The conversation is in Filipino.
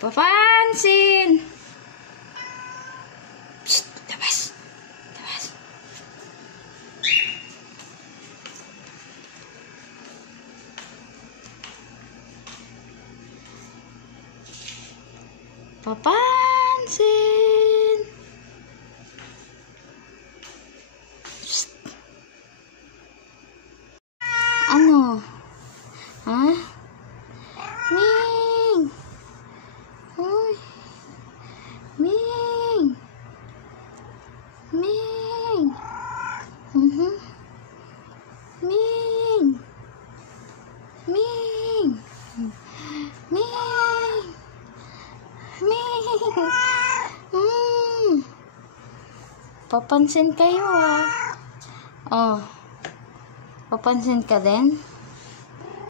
Papansin! Psst! Labas! Labas! Papansin! Psst! Ano? Ha? Ming! Uy! Ming! Ming! Ming! Ming! Ming! Ming! Papansin kayo ah. Oh. Papansin ka din?